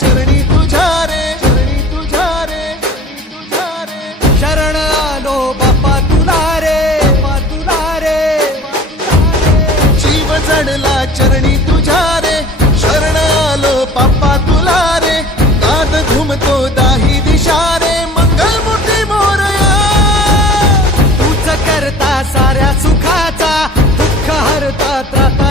चरणी तुझ्या रे, चरणी तुझ्या रे, तुझ्या रे शरण आलो बाप्पा तुला रे, बाप्पा तुला रे, जीव जडला चरणी तुझ्या रे, शरण आलो बाप्पा तुला रे, गात घुमतो दाही दिशा रे, मंगल मूर्ती मोरया, तूच करता साऱ्या सुखाचा, दुःख हरता त्राता